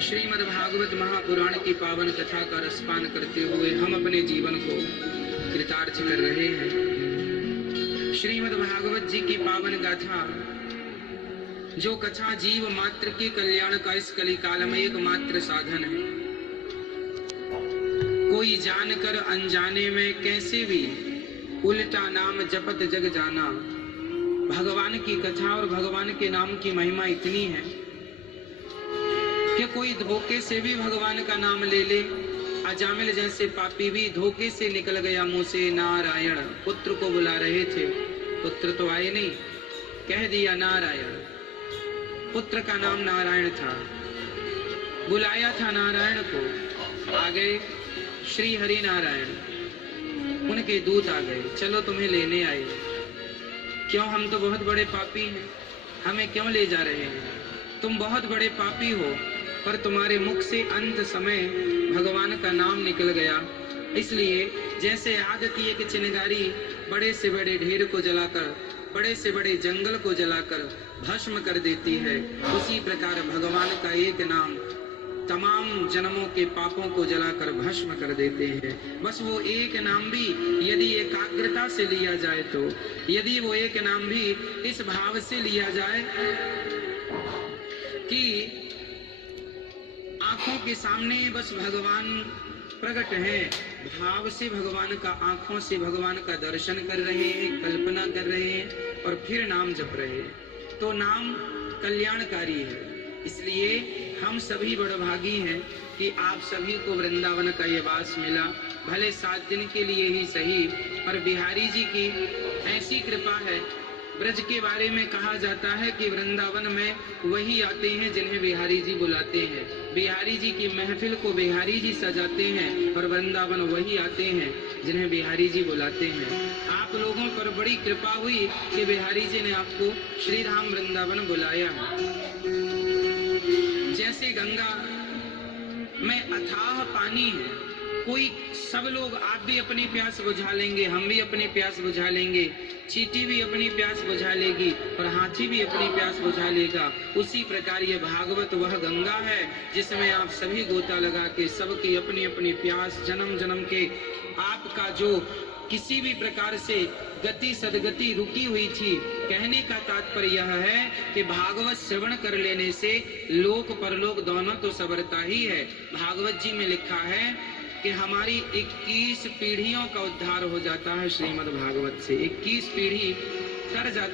श्रीमद्भागवत महापुराण की पावन कथा का रसपान करते हुए हम अपने जीवन को कृतार्थ कर रहे हैं। श्रीमद्भागवत जी की पावन गाथा, जो कथा जीव मात्र के कल्याण का इस कलिकाल में एकमात्र साधन है। कोई जानकर अनजाने में कैसे भी उल्टा नाम जपत जग जाना। भगवान की कथा और भगवान के नाम की महिमा इतनी है कि कोई धोखे से भी भगवान का नाम ले ले। अजामिल जैसे पापी भी धोखे से निकल गया मुंह से नारायण। पुत्र को बुला रहे थे, पुत्र तो आए नहीं, कह दिया नारायण। पुत्र का नाम नारायण था, बुलाया था नारायण को, आ गए श्री हरि नारायण। उनके दूत आ गए, चलो तुम्हें लेने आए। क्यों? हम तो बहुत बड़े पापी हैं, हमें क्यों ले जा रहे हैं? तुम बहुत बड़े पापी हो, पर तुम्हारे मुख से अंत समय भगवान का नाम निकल गया। इसलिए जैसे आग की एक चिंगारी बड़े से बड़े ढेर को जलाकर, बड़े से बड़े जंगल को जलाकर भस्म कर देती है, उसी प्रकार भगवान का एक नाम तमाम जन्मों के पापों को जलाकर भस्म कर देते हैं। बस वो एक नाम भी यदि एकाग्रता से लिया जाए तो, यदि वो एक नाम भी इस भाव से लिया जाए कि आंखों के सामने बस भगवान प्रकट है, भाव से भगवान का, आंखों से भगवान का दर्शन कर रहे हैं, कल्पना कर रहे हैं और फिर नाम जप रहे हैं, तो नाम कल्याणकारी है। इसलिए हम सभी बड़भागी हैं कि आप सभी को वृंदावन का ये वास मिला। भले 7 दिन के लिए ही सही, पर बिहारी जी की ऐसी कृपा है। ब्रज के बारे में कहा जाता है कि वृंदावन में वही आते हैं जिन्हें बिहारी जी बुलाते हैं। बिहारी जी की महफिल को बिहारी जी सजाते हैं और वृंदावन वही आते हैं जिन्हें बिहारी जी बुलाते हैं। आप लोगों पर बड़ी कृपा हुई कि बिहारी जी ने आपको श्री राम वृंदावन बुलाया। जैसे गंगा में अथाह पानी है, कोई सब लोग, आप भी अपनी प्यास बुझा लेंगे, हम भी अपनी प्यास बुझा लेंगे, चींटी भी अपनी प्यास बुझा लेगी और हाथी भी अपनी प्यास बुझा लेगा। उसी प्रकार ये भागवत वह गंगा है जिसमें आप सभी गोता लगा के सबकी अपनी अपनी प्यास जन्म जन्म के, आपका जो किसी भी प्रकार से गति सदगति रुकी हुई थी। कहने का तात्पर्य यह है कि भागवत श्रवण कर लेने से लोक परलोक दोनों तो सवरता ही है। भागवत जी में लिखा है कि हमारी 21 पीढ़ियों का उद्धार हो जाता है श्रीमद् भागवत से। 21 पीढ़ी तर जाती